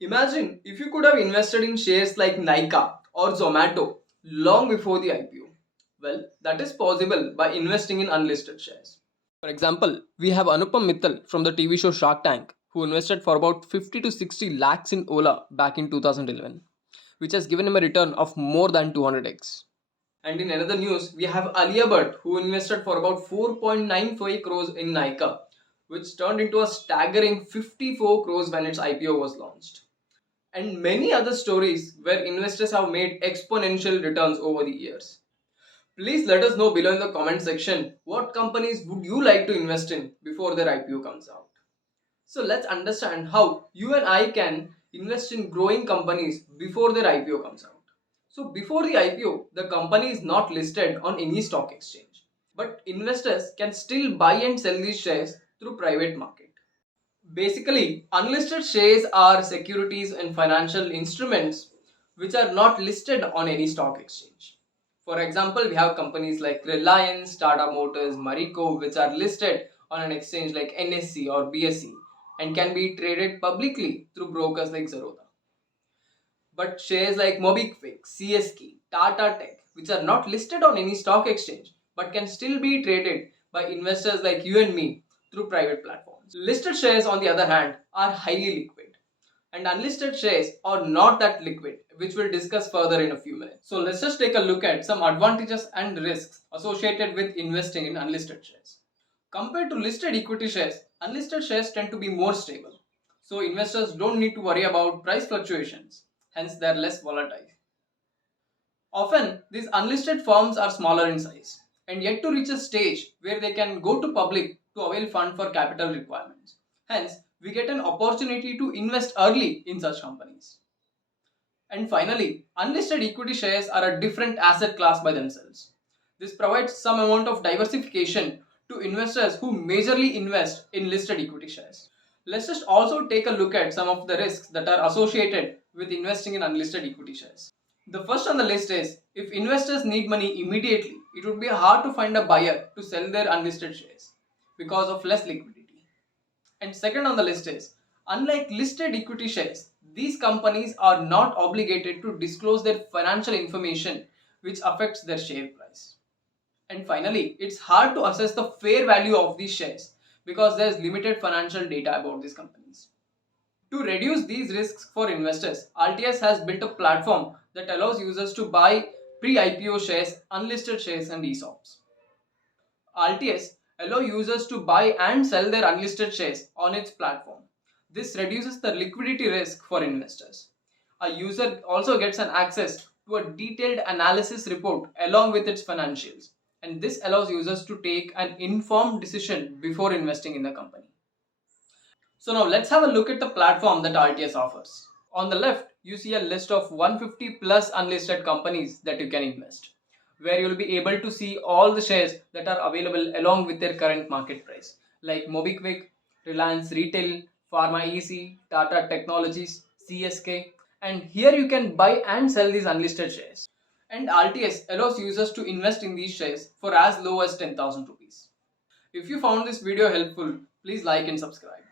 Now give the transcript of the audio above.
Imagine if you could have invested in shares like Nika or Zomato long before the IPO. Well, that is possible by investing in unlisted shares. For example, we have Anupam Mittal from the TV show Shark Tank who invested for about 50 to 60 lakhs in Ola back in 2011, which has given him a return of more than 200x. And in another news, we have Alia Bhatt who invested for about 4.95 crores in Nika, which turned into a staggering 54 crores when its IPO was launched. And many other stories where investors have made exponential returns over the years. Please let us know below in the comment section what companies would you like to invest in before their IPO comes out. So let's understand how you and I can invest in growing companies before their IPO comes out. So before the IPO, the company is not listed on any stock exchange, but investors can still buy and sell these shares through private market. Basically, unlisted shares are securities and financial instruments which are not listed on any stock exchange. For example, we have companies like Reliance, Tata Motors, Marico, which are listed on an exchange like NSE or BSE and can be traded publicly through brokers like Zerodha. But shares like MobiKwik, CSK, Tata Tech, which are not listed on any stock exchange but can still be traded by investors like you and me through private platforms. Listed shares, on the other hand, are highly liquid, and unlisted shares are not that liquid, which we'll discuss further in a few minutes. So let's just take a look at some advantages and risks associated with investing in unlisted shares. Compared to listed equity shares, unlisted shares tend to be more stable. So investors don't need to worry about price fluctuations, hence they are less volatile. Often, these unlisted firms are smaller in size and yet to reach a stage where they can go to public to avail fund for capital requirements. Hence, we get an opportunity to invest early in such companies. And finally, unlisted equity shares are a different asset class by themselves. This provides some amount of diversification to investors who majorly invest in listed equity shares. Let's just also take a look at some of the risks that are associated with investing in unlisted equity shares. The first on the list is if investors need money immediately, it would be hard to find a buyer to sell their unlisted shares because of less liquidity. And second on the list is unlike listed equity shares, these companies are not obligated to disclose their financial information which affects their share price. And finally, it's hard to assess the fair value of these shares because there's limited financial data about these companies. To reduce these risks for investors, Altius has built a platform that allows users to buy pre-IPO shares, unlisted shares, and ESOPs. Altius allows users to buy and sell their unlisted shares on its platform. This reduces the liquidity risk for investors. A user also gets an access to a detailed analysis report along with its financials, and this allows users to take an informed decision before investing in the company. So now let's have a look at the platform that RTS offers. On the left, you see a list of 150 plus unlisted companies that you can invest, where you'll be able to see all the shares that are available along with their current market price, like MobiKwik, Reliance Retail, Pharma EC, Tata Technologies, CSK, and here you can buy and sell these unlisted shares. And RTS allows users to invest in these shares for as low as 10,000 rupees. If you found this video helpful, please like and subscribe.